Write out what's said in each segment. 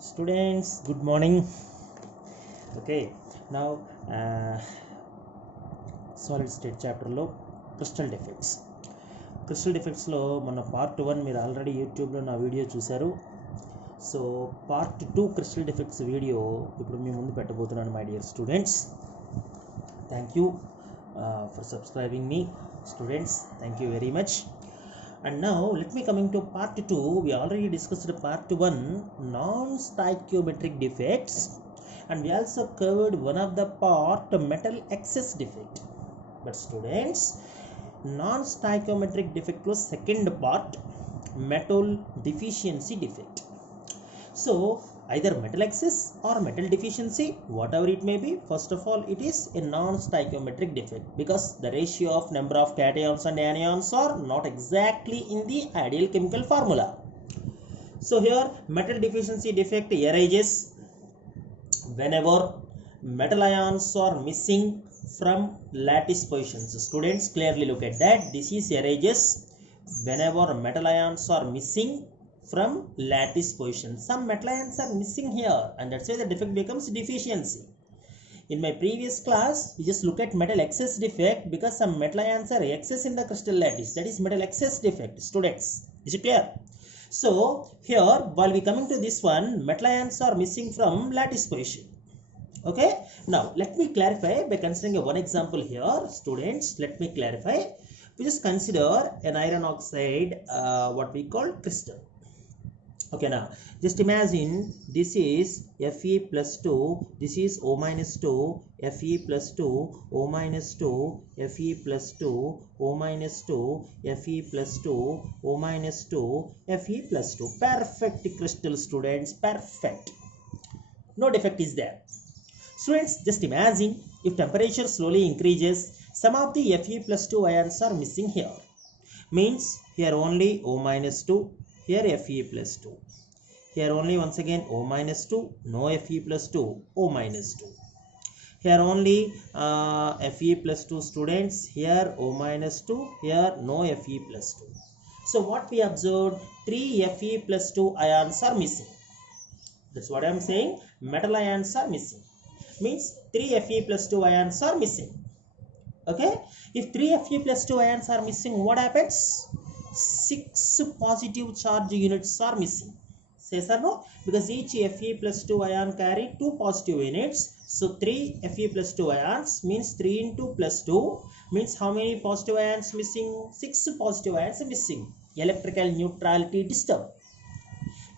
Students, good morning. Okay, now solid state chapter లో crystal డిఫెక్ట్స్లో మన పార్ట్ 1 మీరు ఆల్రెడీ యూట్యూబ్లో నా వీడియో చూశారు. So part 2 crystal defects video ఇప్పుడు మీ ముందు పెట్టబోతున్నాను my dear students. Thank you for subscribing మీ students, thank you very much. And now let me coming to part 2. We already discussed part 1 non-stoichiometric defects, and we also covered one of the part metal excess defect. But students, non-stoichiometric defect was second part metal deficiency defect. So either metal excess or metal deficiency, whatever it may be, first of all it is a non-stoichiometric defect because the ratio of number of cations and anions are not exactly in the ideal chemical formula. So here metal deficiency defect arises whenever metal ions are missing from lattice positions. Students, clearly look at that. This is arises whenever metal ions are missing from lattice position. Some metal ions are missing here, and that's why the defect becomes deficiency. In my previous class, we just look at metal excess defect because some metal ions are excess in the crystal lattice. That is metal excess defect. Students, is it clear? So here, while we coming to this one, metal ions are missing from lattice position. Okay. Now let me clarify by considering one example here. Students, let me clarify. We just consider an iron oxide, what we call crystal. Okay, now just imagine this is Fe plus 2, this is O minus 2, Fe plus 2, O minus 2, Fe plus 2, O minus 2, Fe plus 2, O minus 2, Fe plus 2. Perfect crystal, students, perfect. No defect is there. Students, just imagine if temperature slowly increases, some of the Fe plus 2 ions are missing here. Means here only O minus 2, here Fe plus 2. Here only once again O minus 2, no Fe plus 2, O minus 2. Here only Fe plus 2, students, here O minus 2, here no Fe plus 2. So what we observed, 3 Fe plus 2 ions are missing. That's what I am saying, metal ions are missing. Means 3 Fe plus 2 ions are missing. Okay, if 3 Fe plus 2 ions are missing, what happens? 6 positive charge units are missing. Yes or no? Because each Fe plus 2 ion carry 2 positive units. So 3 Fe plus 2 ions means 3 into plus 2 means how many positive ions missing? 6 positive ions missing. Electrical neutrality disturbed.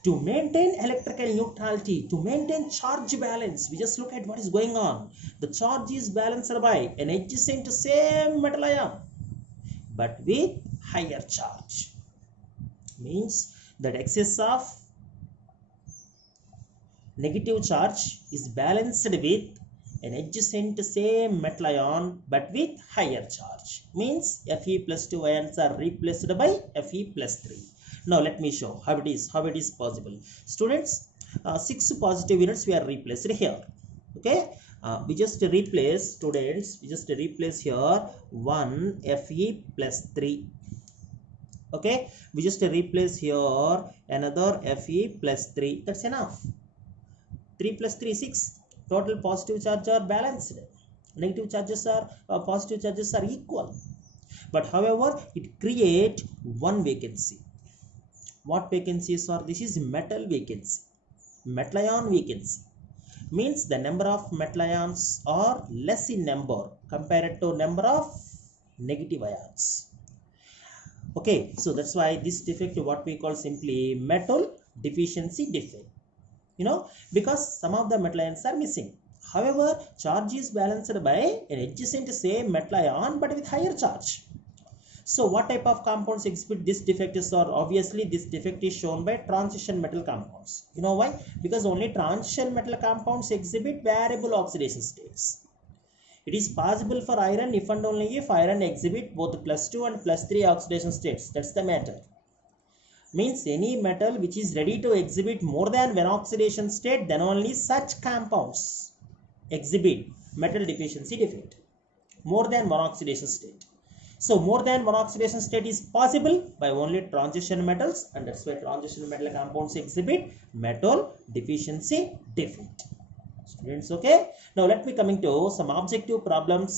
To maintain electrical neutrality, to maintain charge balance, we just look at what is going on. The charge is balanced by an adjacent same metal ion but with higher charge. Means that excess of negative charge is balanced with an adjacent same metal ion but with higher charge. Means Fe plus 2 ions are replaced by Fe plus 3. Now let me show how it is possible. Students, 6 positive units we are replaced here. Okay, we just replace, students, we just replace here 1 Fe plus 3. Okay, we just replace here another Fe plus 3. That's enough. 3 plus 3, 6. Total positive charge are balanced. Negative charges are positive charges are equal. But however, it create one vacancy. What vacancies are? This is metal vacancy, metal ion vacancy. Means the number of metal ions are less in number compared to number of negative ions. Okay, so that's why this defect what we call simply metal deficiency defect. You know, because some of the metal ions are missing. However, charge is balanced by an adjacent same metal ion but with higher charge. So what type of compounds exhibit this defect is, or obviously this defect is shown by transition metal compounds. You know why? Because only transition metal compounds exhibit variable oxidation states. It is possible for iron if and only if iron exhibit both plus 2 and plus 3 oxidation states. That's the matter. Means any metal which is ready to exhibit more than one oxidation state, then only such compounds exhibit metal deficiency defect, more than one oxidation state. So more than one oxidation state is possible by only transition metals, and that's why transition metal compounds exhibit metal deficiency defect. Students, okay? Now let me coming to some objective problems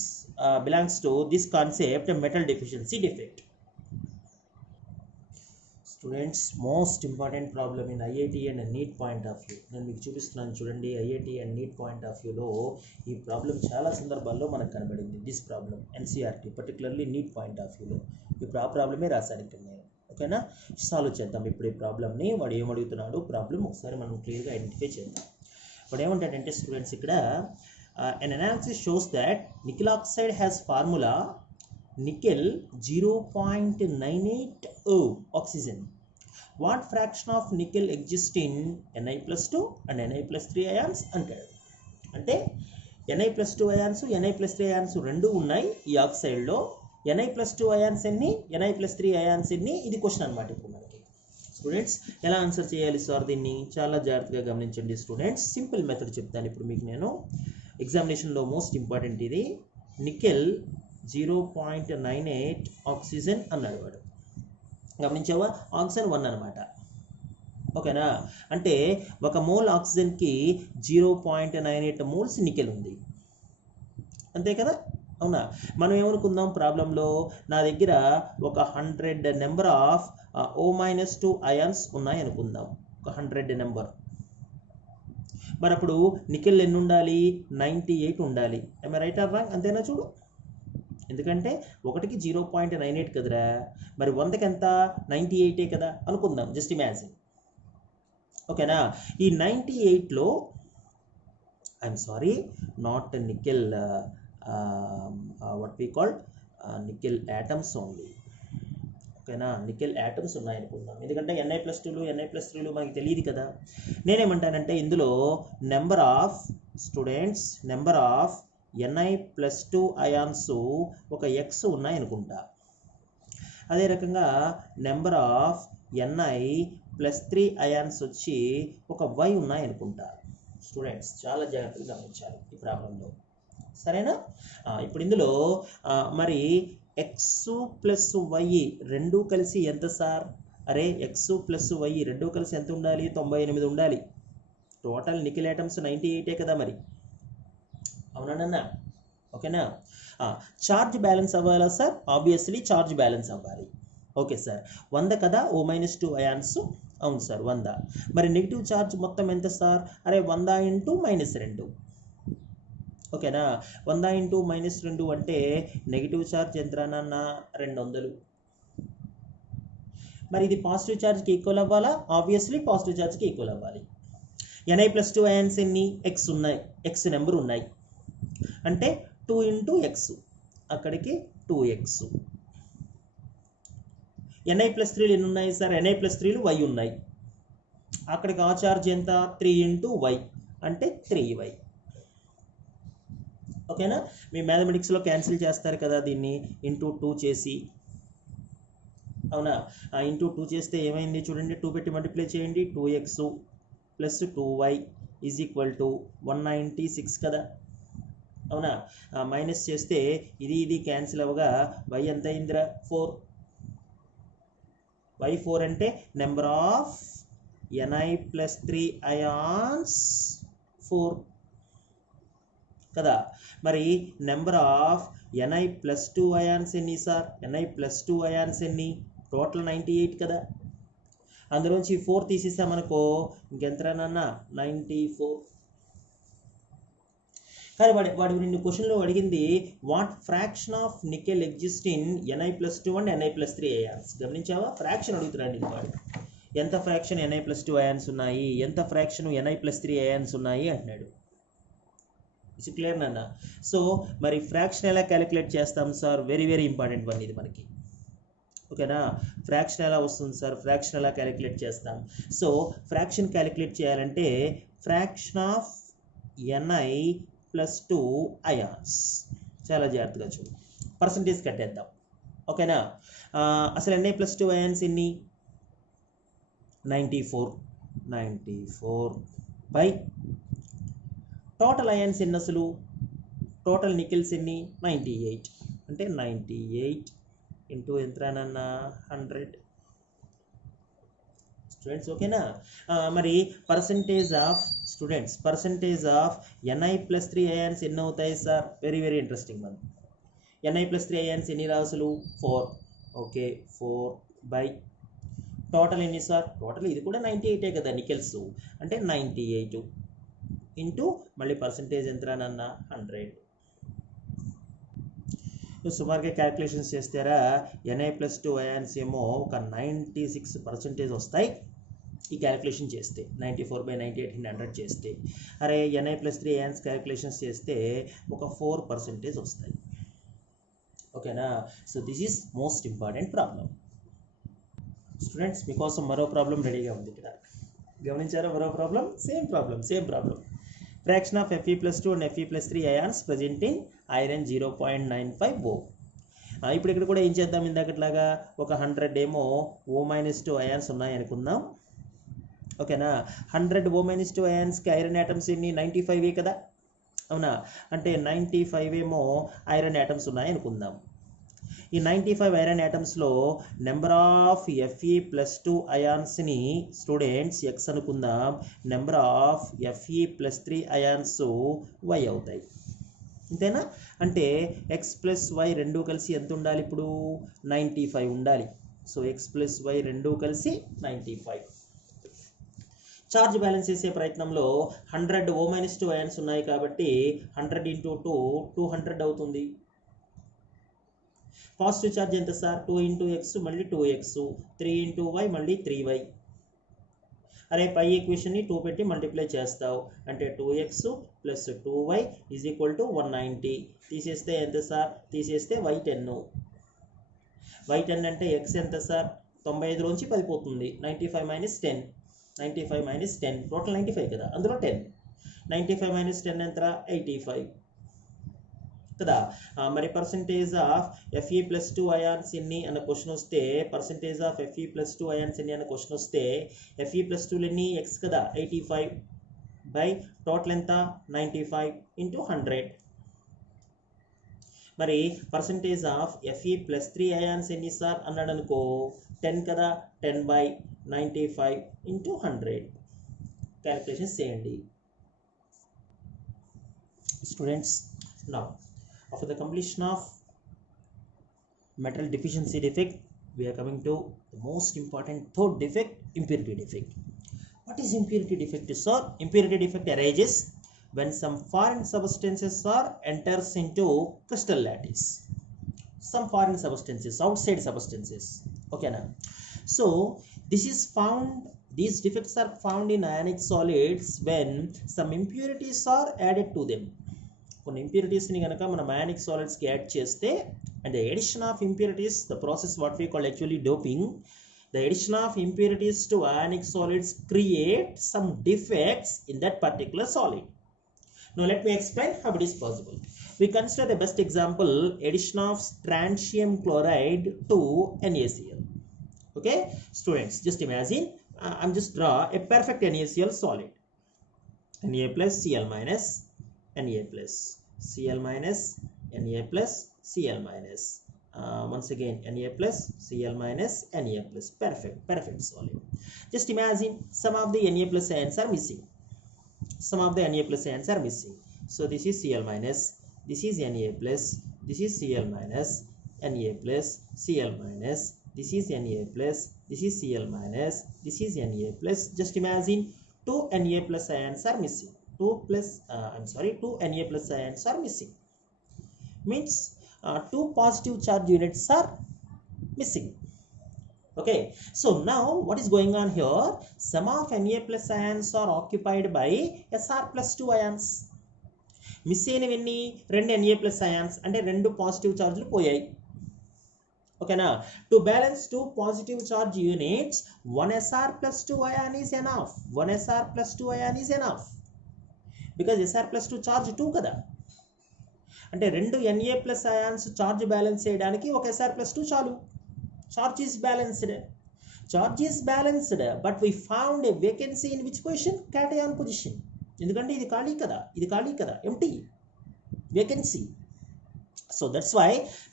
belongs to this concept, metal deficiency defect. Students, most important problem in IIT and NEET point of view. నేను మీకు చూపిస్తున్నాను చూడండి, IIT and NEET point of view ఈ problem చాలా సందర్భాల్లో మనకు కనబడింది. This problem NCERT particularly NEET point of view ఇప్పుడు ఆ ప్రాబ్లమే రాశాను ఇక్కడ నేను. ఓకేనా, సాల్వ్ చేద్దాం ఇప్పుడు ఈ ప్రాబ్లమ్ని. వాడు ఏమడుగుతున్నాడు ప్రాబ్లం ఒకసారి మనం క్లియర్గా ఐడెంటిఫై చేద్దాం. వాడు ఏమంటాడంటే స్టూడెంట్స్ ఇక్కడ an analysis shows that nickel oxide has formula nickel 0.98 oxygen. What fraction of nickel exists in Ni+2 and Ni+3 ions అంటాడు. అంటే Ni+2 ions Ni+3 ions రెండు ఉన్నాయి ఈ ఆక్సైడ్లో. Ni+2 ions ఎన్ని, Ni+3 ions ఎన్ని, ఇది క్వశ్చన్ అనమాట. ఇప్పుడు మనకి స్టూడెంట్స్ ఎలా ఆన్సర్ చేయాలి సార్ దీన్ని, చాలా జాగ్రత్తగా గమనించండి స్టూడెంట్స్. సింపుల్ మెథడ్ చెప్తాను ఇప్పుడు మీకు నేను. ఎగ్జామినేషన్లో మోస్ట్ ఇంపార్టెంట్ ఇది. నికెల్ 0.98 ఆక్సిజన్ అన్నాడు వాడు. గమనించావా, ఆక్సిజన్ 1 అనమాట. ఓకేనా, అంటే ఒక మోల్ ఆక్సిజన్కి 0.98 మోల్స్ నికెల్ ఉంది, అంతే కదా, అవునా? మనం ఏమనుకుందాం ప్రాబ్లంలో, నా దగ్గర ఒక 100 నెంబర్ ఆఫ్ O-2 అయాన్స్ ఉన్నాయి అనుకుందాం, ఒక 100 నెంబర్. మరి అప్పుడు నికెల్ ఎన్ని ఉండాలి, 98 ఉండాలి. ఏమై రైట్ ఆర్ రాంగ్, అంతేనా? చూడు, ఎందుకంటే ఒకటికి 0.98 కదరా, మరి 100కి ఎంత, 98 కదా అనుకుందాం, జస్ట్ ఇమాజిన్. ఓకేనా, ఈ 98లో I'm sorry not nickel, what we called nickel atoms only. ఓకేనా, నికెల్ యాటమ్స్ ఉన్నాయనుకుందాం, ఎందుకంటే Ni+2లు Ni+3లు మనకి తెలియదు కదా. నేనేమంటానంటే ఇందులో number of students, number of Ni+2 ions ఒక X ఉన్నాయనుకుంటా. అదే రకంగా నెంబర్ ఆఫ్ Ni+3 అయాన్స్ వచ్చి ఒక Y ఉన్నాయనుకుంటా. స్టూడెంట్స్ చాలా జాగ్రత్తగా గమనించాలి ఈ ప్రాబ్లంలో, సరేనా? ఇప్పుడు ఇందులో మరి X+Y రెండు కలిసి ఎంత సార్? అరే X+Y రెండు కలిసి ఎంత ఉండాలి, 98 ఉండాలి. టోటల్ నికెల్ ఐటమ్స్ 98 కదా మరి, అవునా? ఓకేనా, ఛార్జ్ బ్యాలెన్స్ అవ్వాలా సార్? ఆబ్వియస్లీ ఛార్జ్ బ్యాలెన్స్ అవ్వాలి. ఓకే సార్, 100 కదా O-2 అయాన్స్, అవును సార్ 100. మరి నెగిటివ్ ఛార్జ్ మొత్తం ఎంత సార్? అరే 100 × -2. ఓకేనా, 100 × -2 అంటే నెగిటివ్ ఛార్జ్ ఎంతనా, 200. మరి ఇది పాజిటివ్ ఛార్జ్కి ఈక్వల్ అవ్వాలా? ఆబ్వియస్లీ పాజిటివ్ ఛార్జ్కి ఈక్వల్ అవ్వాలి. Ni+2 అయాన్స్ ఎన్ని, X ఉన్నాయి, X నెంబర్ ఉన్నాయి, అంటే 2 × X, అక్కడికి 2X. Ni+3లు ఎన్ని ఉన్నాయి సార్? Ni+3లు Y ఉన్నాయి, అక్కడికి ఆ ఛార్జ్ ఎంత, 3 × Y, అంటే 3Y. ఓకేనా, మీ మ్యాథమెటిక్స్లో క్యాన్సిల్ చేస్తారు కదా దీన్ని, × 2 చేసి, అవునా? × 2 చేస్తే ఏమైంది చూడండి, 2 పెట్టి మల్టిప్లై చేయండి, 2X + 2Y = 196 కదా, అవునా? మైనస్ చేస్తే ఇది క్యాన్సిల్ అవ్వగా Y ఎంత అయిందిరా, 4. Y 4 అంటే నెంబర్ ఆఫ్ Ni+3 అయాన్స్ 4 కదా. మరి నెంబర్ ఆఫ్ Ni+2 అయాన్స్ ఎన్ని సార్? Ni+2 అయాన్స్ ఎన్ని? టోటల్ 98 కదా, అందులోంచి 4 తీసేసామనుకో ఇంకెంతరానన్నా 94. కానీ వాడు నిన్ను క్వశ్చన్లో అడిగింది what fraction of nickel exist in Ni+2 and Ni+3 ions. గమనించావా, ఫ్రాక్షన్ అడుగుతున్నాడు వాడు. ఎంత ఫ్రాక్షన్ Ni+2 అయాన్స్ ఉన్నాయి, ఎంత ఫ్రాక్షన్ Ni+3 అయాన్స్ ఉన్నాయి అంటున్నాడు. ఇట్స్ క్లియర్ నాన్న. సో మరి ఫ్రాక్షన్ ఎలా క్యాలిక్యులేట్ చేస్తాం sir? Very very important one ఇది మనకి. ఓకేనా, ఫ్రాక్షన్ ఎలా వస్తుంది సార్? ఫ్రాక్షన్ ఎలా క్యాలిక్యులేట్ చేస్తాం? సో ఫ్రాక్షన్ క్యాలిక్యులేట్ చేయాలంటే ఫ్రాక్షన్ ఆఫ్ Ni+2 అయాన్స్, చాలా జాగ్రత్తగా చూడు, పర్సంటేజ్ కట్టేద్దాం. ఓకేనా, అసలు Ni+2 అయాన్స్ ఎన్ని? 94 బై టోటల్ అయాన్స్ ఎన్ని, అసలు టోటల్ నికెల్స్ ఎన్ని? 98, అంటే 98 ఇంటూ ఎంతనన్నా 100. స్టూడెంట్స్ ఓకేనా? మరి percentage of students percentage of ni+3 ions ఎన్ని అవుతాయి sir? Very very interesting one. ni+3 ions ఎన్ని రాసులు? 4. ఓకే, 4 బై టోటల్ ఎన్ని సార్? టోటల్ ఇది కూడా 98 కదా నికెల్స్, అంటే 98 ఇంటూ మళ్ళీ పర్సంటేజ్ ఎంతనన్నా 100. సుమారుగా క్యాలిక్యులేషన్స్ చేస్తారా? ni+2 ions ఏమో ఒక 96% వస్తాయి ఈ క్యాలిక్యులేషన్ చేస్తే. 94/98 100 చేస్తే. అరే ni+3 ions క్యాలిక్యులేషన్స్ చేస్తే ఒక 4% వస్తాయి. ఓకేనా? So this is most important problem. Students మీకోసం మరో ప్రాబ్లం రెడీగా ఉంది ఇక్కడ. గమనించారా? మరో problem, same problem. Fraction of Fe+2 and Fe+3 ions present in iron 0.95 O. ఇప్పుడు ఇక్కడ కూడా ఏం చేద్దాం? ఇందాకట్లాగా ఒక 100 ఏమో O-2 ions ఉన్నాయి అనుకుందాం. ఓకేనా? 100 O-2 ionsకి ఐరన్ యాటమ్స్ ఎన్ని? 95 కదా, అవునా? అంటే 95 ఏమో ఐరన్ యాటమ్స్ ఉన్నాయి అనుకుందాం. ఈ 95 ఐరన్ యాటమ్స్లో నెంబర్ ఆఫ్ Fe+2 అయాన్స్ని స్టూడెంట్స్ X అనుకుందాం, number of Fe+3 ions Y అవుతాయి. అంతేనా? అంటే X+Y రెండు కలిసి ఎంత ఉండాలి ఇప్పుడు? 95 ఉండాలి. సో X+Y రెండు కలిసి 95. చార్జ్ బ్యాలెన్స్ చేసే ప్రయత్నంలో 100 O-2 అయాన్స్ ఉన్నాయి కాబట్టి 100 × 2 200 అవుతుంది. పాజిటివ్ ఛార్జ్ ఎంత సార్? 2 × X మళ్ళీ 2X, 3 × Y మళ్ళీ 3Y. అరే పై ఈక్వేషన్ని 2 పెట్టి మల్టిప్లై చేస్తావు అంటే 2X + 2Y = 190. తీసేస్తే ఎంత సార్? తీసేస్తే Y10. Y10 అంటే X ఎంత సార్? 95లోంచి 10 పోతుంది. 95 - 10. 95 - 10 టోటల్ 95 కదా, అందులో 10. 95 - 10 ఎంత? 85 కదా. మరి పర్సంటేజ్ ఆఫ్ Fe+2 అయాన్స్ ఎన్ని అన్న క్వశ్చన్ వస్తే, పర్సంటేజ్ ఆఫ్ Fe+2 అయాన్స్ ఎన్ని అన్న క్వశ్చన్ వస్తే Fe+2 ఎన్ని? X కదా, 85 బై టోటల్ ఎంత? 95 × 100. మరి పర్సంటేజ్ ఆఫ్ Fe+3 అయాన్స్ ఎన్ని సార్ అన్నాడు అనుకో, 10 కదా, 10/95 × 100. క్యాలిక్యులేషన్స్ చేయండి students. Now after the completion of metal deficiency defect, we are coming to the most important third defect, impurity defect. What is impurity defect, sir? Impurity defect arises when some foreign substances enters into crystal lattice. Some foreign substances, outside substances. Okay now, so this is found, these defects are found in ionic solids when some impurities are added to them. కొన్ని ఇంప్యూరిటీస్ని కనుక మనం ionic సాలిడ్స్కి add చేస్తే, and the addition of impurities, the process what we call actually doping, the addition of impurities to ionic solids create some defects in that particular solid. Now let me explain how it is possible. We consider the best example, addition of strontium chloride to NaCl. Okay students, just imagine, I'm just draw a perfect NaCl solid. Na plus Cl minus Na plus Cl minus Na plus Cl minus once again Na plus Cl minus Na plus. Perfect solid. Just imagine some of the Na plus ions are missing. Some of the Na plus ions are missing. So this is Cl minus, this is Na plus, this is Cl minus, Na plus, Cl minus, this is Na plus, this is Cl minus, this is Na plus. Just imagine 2 Na plus ions are missing. 2 Na plus ions are missing. Means 2 positive charge units are missing. Okay, so now what is going on here? Some of Na plus ions are occupied by Sr+2 ions. Miss అయినవన్నీ 2 Na plus ions, అంటే 2 positive ఛార్జ్లు పోయాయి. ఓకేనా? To balance 2 positive charge units 1 Sr+2 ion is enough. 1 Sr+2 ion is enough. Because Sr+2 charge 2 కదా, అంటే 2 Na plus ions charge balance చేయడానికి ఒక Sr+2 చాలు. Charge is balanced. Charge is balanced, but we found a vacancy in which position? Cation position. ఎందుకంటే ఇది ఖాళీ కదా, empty, vacancy. So that's why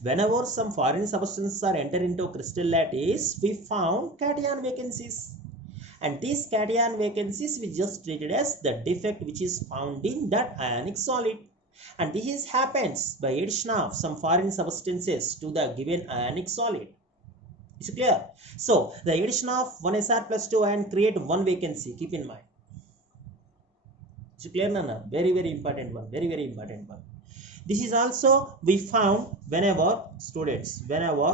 whenever some foreign substances are entered into crystal lattice, we found cation vacancies. And these cation vacancies we just treated as the defect which is found in that ionic solid. And this happens by addition of some foreign substances to the given ionic solid. Is it clear? So the addition of 1 Sr plus 2 ion create one vacancy. Keep in mind. Is it clear, Nana? Very, very important one. Very, very important one. This is also we found whenever students, whenever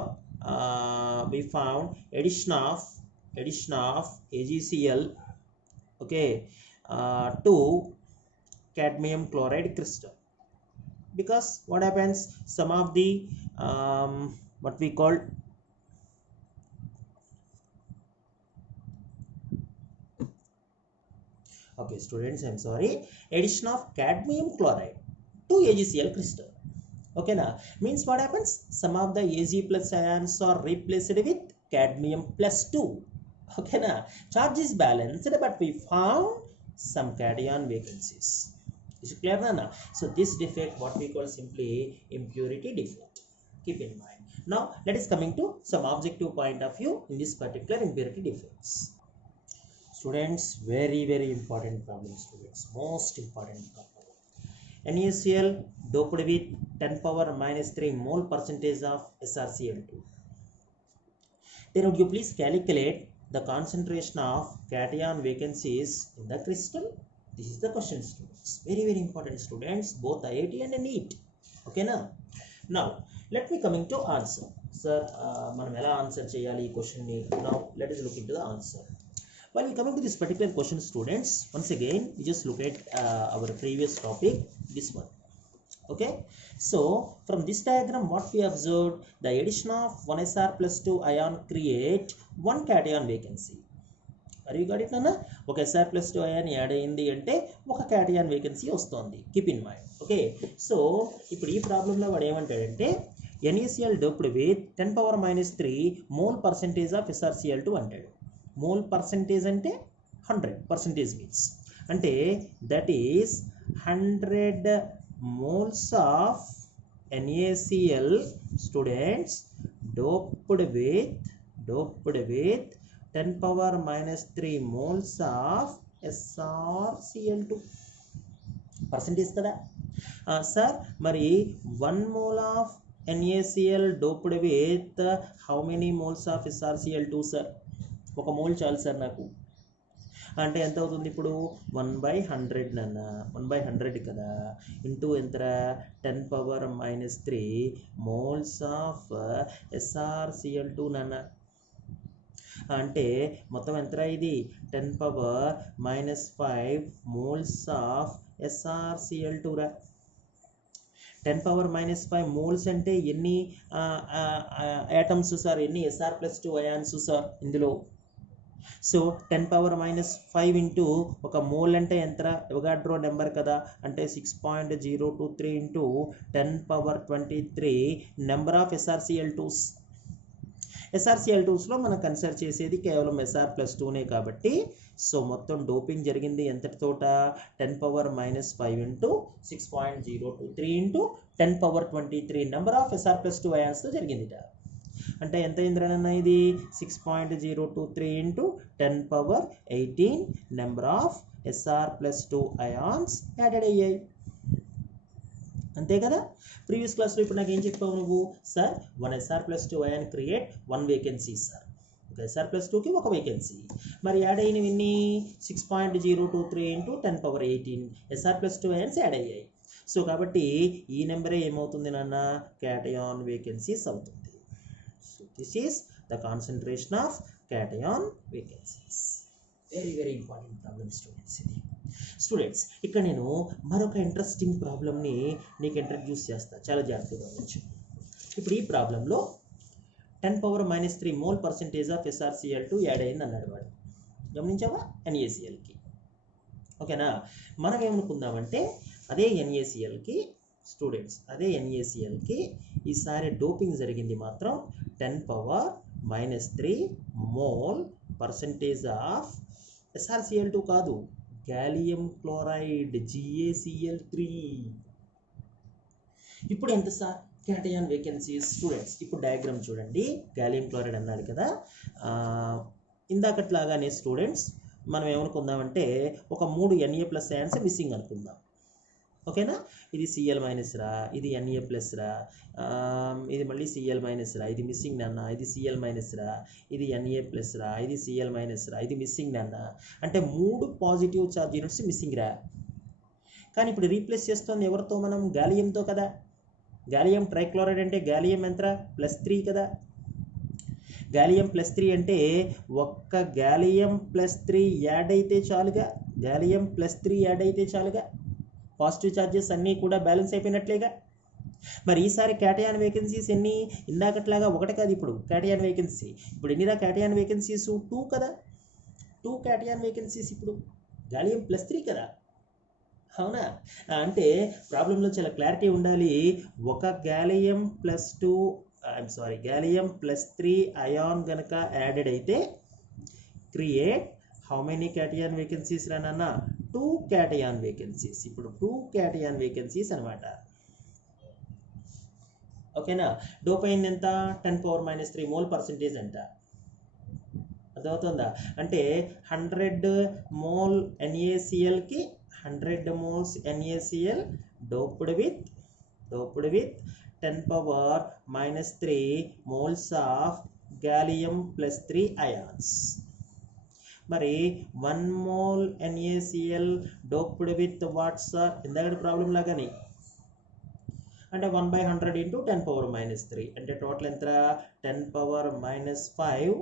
we found addition of AgCl, okay, to cadmium chloride crystal. Because what happens, some of the what we call okay students, I'm sorry, addition of cadmium chloride to AgCl crystal. Okay, now means what happens, some of the Ag plus ions are replaced with cadmium plus 2. Okay, now charge is balanced, but we found some cation vacancies. Is it clear now? So this defect what we call simply impurity defect. Keep in mind. Now let us coming to some objective point of view in this particular impurity defects. Students, very, very important problem, students, most important problem. NaCl doped with 10 power minus 3 mole percentage of SrCl2. Then would you please calculate the concentration of cation vacancies in the crystal? This is the question, students. Very, very important, students, both IIT and NEET. Okay, now let me coming to answer. Sir, మనం ఎలా answer చేయాలి ఈ క్వశ్చన్ని? Now let us look into the answer. While we coming to this particular question, students, once again we just look at our previous topic, this one. Okay, so from this diagram what we observed, the addition of 1 Sr plus 2 ion create one cation vacancy. Are you got it, Nana? Okay, Sr plus 2 ion add అయ్యింది అంటే ఒక cation vacancy వస్తుంది. Keep in mind. Okay, so ఇప్పుడు ఈ ప్రాబ్లంలో వాడు ఏమంటాడంటే NaCl doped with 10 power minus 3 mole percentage of SrCl2 అంటాడు. మోల్ పర్సెంటేజ్ అంటే 100% మీన్స్ అంటే that is 100 moles of NaCl students doped with 10 power minus 3 moles of SrCl2 percentage కదా sir. మరి 1 mole of NaCl doped with how many moles of SrCl2 sir? ఒక mole చాలు sir నాకు. అంటే ఎంత అవుతుంది ఇప్పుడు 1/100 నాన్న, 1/100 కదా, ఇంటూ ఎంతరా 10 power minus 3 moles of SrCl2 నాన్న. అంటే మొత్తం ఎంతరా ఇది 10 power minus 5 moles of SrCl2 రా. 10 power minus 5 moles అంటే ఎన్ని ఆటమ్స్ సార్? ఎన్ని Sr plus 2 అయాన్స్ సార్ ఇందులో? సో 10 power minus 5 ఇంటూ ఒక మోల్ అంటే ఎంత? అవగాడ్రో నెంబర్ కదా, అంటే 6.023 into 10 power 23 number of SrCl2s. SrCl2స్లో మనం కన్సిడర్ చేసేది కేవలం Sr plus 2నే కాబట్టి సో మొత్తం డోపింగ్ జరిగింది ఎంతటితోట 10 power minus 5 into 6.023 into 10 power 23 number of Sr plus 2 అయాన్స్తో జరిగింది. అంటే ఎంత అయిందిరనన్నా ఇది 6.023 into 10 power 18 number of Sr plus 2 ions added అయ్యాయి. అంతే కదా. ప్రీవియస్ క్లాస్లో ఇప్పుడు నాకు ఏం చెప్పావు నువ్వు? Sir 1 Sr plus 2 ion create 1 vacancy sir. ఒక Sr plus 2కి ఒక వేకెన్సీ. మరి యాడ్ అయినవి ఎన్ని? 6.023 into 10 power 18 Sr plus 2 ions add అయ్యాయి. సో కాబట్టి ఈ నెంబరే ఏమవుతుంది నాన్న? క్యాటయాన్ వేకెన్సీస్ అవుతుంది. So this is the concentration of cation vacancies. Very very important problem students ఇది. స్టూడెంట్స్, ఇక్కడ నేను మరొక ఇంట్రెస్టింగ్ ప్రాబ్లమ్ని నీకు ఇంట్రడ్యూస్ చేస్తాను, చాలా జాగ్రత్తగా గమనించు. ఇప్పుడు ఈ ప్రాబ్లంలో 10 power minus 3 mole percentage of SrCl2 add అయింది అన్నాడు వాడు. గమనించావా? NaClకి. ఓకేనా. మనం ఏమనుకుందామంటే అదే NaClకి స్టూడెంట్స్, అదే NaClకి ఈసారి డోపింగ్ జరిగింది మాత్రం 10 power minus 3 mole percentage of SrCl2 కాదు, గ్యాలియం క్లోరైడ్ GaCl3. ఇప్పుడు ఎంత సార్? Cation vacancies students. ఇప్పుడు డయాగ్రామ్ చూడండి. గాలియం క్లోరైడ్ అన్నాడు కదా, ఇందాకట్లాగానే స్టూడెంట్స్ మనం ఏమనుకుందామంటే ఒక 3 Na+ అయాన్స్ మిస్సింగ్ అనుకుందాం. ఓకేనా, ఇది Cl- రా, ఇది Na+ రా, ఇది మళ్ళీ Cl- రా, ఇది మిస్సింగ్ నాన్న, ఇది Cl- రా, ఇది Na+ రా, ఇది Cl- రా, ఇది మిస్సింగ్ నాన్న. అంటే 3 పాజిటివ్ చార్జ్ యూనిట్స్ మిస్సింగ్ రా. కానీ ఇప్పుడు రీప్లేస్ చేస్తుంది ఎవరితో? మనం గాలియంతో కదా. గాలియం ట్రైక్లోరైడ్ అంటే గాలియం ఎంత? +3 కదా. గాలియం +3 అంటే ఒక్క గాలియం +3 యాడ్ అయితే చాలుగా. గాలియం +3 యాడ్ అయితే చాలుగా. పాజిటివ్ ఛార్జెస్ అన్నీ కూడా బ్యాలెన్స్ అయిపోయినట్లేగా. మరి ఈసారి క్యాటయాన్ వేకెన్సీస్ ఎన్ని? ఇందాకట్లాగా ఒకటి కాదు ఇప్పుడు క్యాటయాన్ వేకెన్సీ. ఇప్పుడు ఎన్నిరా క్యాటయాన్ వేకెన్సీస్? 2 కదా. 2 క్యాటయాన్ వేకెన్సీస్ ఇప్పుడు. గాలియం +3 కదా. అవునా? అంటే ప్రాబ్లంలో చాలా క్లారిటీ ఉండాలి. ఒక గాలియం గాలియం +3 అయాన్ గనక యాడెడ్ అయితే create how many cation vacancies రానన్న? 2 క్యాటయాన్ వేకెన్సీస్. ఇప్పుడు 2 క్యాటయాన్ వేకెన్సీస్ అనమాట. ఓకేనా. డోపైన్ ఎంత? 10⁻³ మోల్ పర్సెంటేజ్ అంట. అర్థమవుతుందా? అంటే 100 mole NaClకి 100 moles NaCl doped with 10⁻³ moles of gallium +3 ions. మరి 1 mole NaCl doped with what sir? ఇందాక ప్రాబ్లం లాగానే అంటే 1/100 × 10⁻³ అంటే టోటల్ ఎంత? 10⁻⁵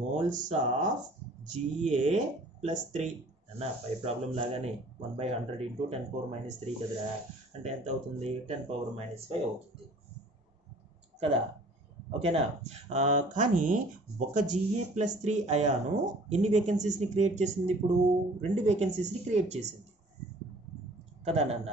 మోల్స్ ఆఫ్ Ga+3 అన్న. పై ప్రాబ్లం లాగానే 1/100 × 10⁻³ కదరా. అంటే ఎంత అవుతుంది? 10⁻⁵ అవుతుంది కదా. ఓకేనా. కానీ ఒక Ga+3 అయాను ఎన్ని వేకెన్సీస్ని క్రియేట్ చేసింది? ఇప్పుడు 2 వేకెన్సీస్ని క్రియేట్ చేసింది కదా నాన్న.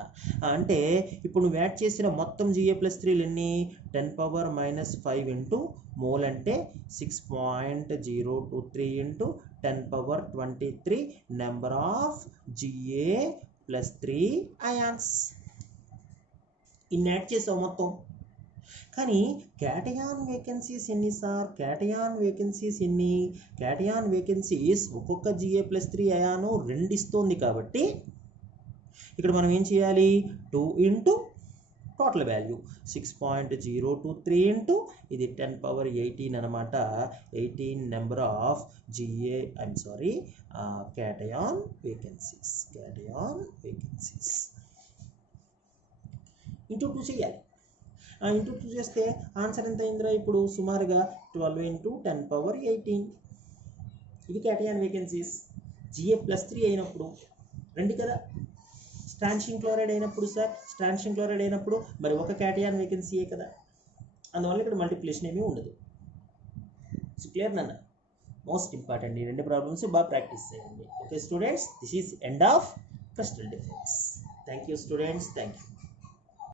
అంటే ఇప్పుడు నువ్వు యాడ్ చేసిన మొత్తం Ga+3లు ఎన్ని? 10⁻⁵ మోల్ అంటే 6.023 × 10⁻23 నెంబర్ ఆఫ్ Ga+3 అయాన్స్. ఇన్ని యాడ్ చేసావు మొత్తం. కానీ క్యాటయాన్ వేకెన్సీస్ ఎన్ని సార్? క్యాటయాన్ వేకెన్సీస్ ఎన్ని? క్యాటయాన్ వేకెన్సీస్ ఒక్కొక్క Ga+3 అయాను 2 ఇస్తుంది కాబట్టి ఇక్కడ మనం ఏం చేయాలి? 2 × టోటల్ వాల్యూ 6.023 × ఇది 10⁻18 అనమాట. 18 number of cation vacancies. Into 2 చేయాలి. ఇంటూ 2 చేస్తే ఆన్సర్ ఎంత అయిందిరా? ఇప్పుడు సుమారుగా 12 × 10⁻18. ఇది క్యాటయాన్ వేకెన్సీస్. Ga+3 అయినప్పుడు 2 కదా. స్ట్రాన్షియం క్లోరైడ్ అయినప్పుడు సార్, స్ట్రాన్షియం క్లోరైడ్ అయినప్పుడు మరి ఒక క్యాటయాన్ వేకెన్సీయే కదా. అందువల్ల ఇక్కడ మల్టిప్లికేషన్ ఏమీ ఉండదు. క్లియర్ నాన్న? మోస్ట్ ఇంపార్టెంట్ ఈ 2 ప్రాబ్లమ్స్ బాగా ప్రాక్టీస్ చేయండి. Okay students, this is end of crystal defects. Thank you students, thank you.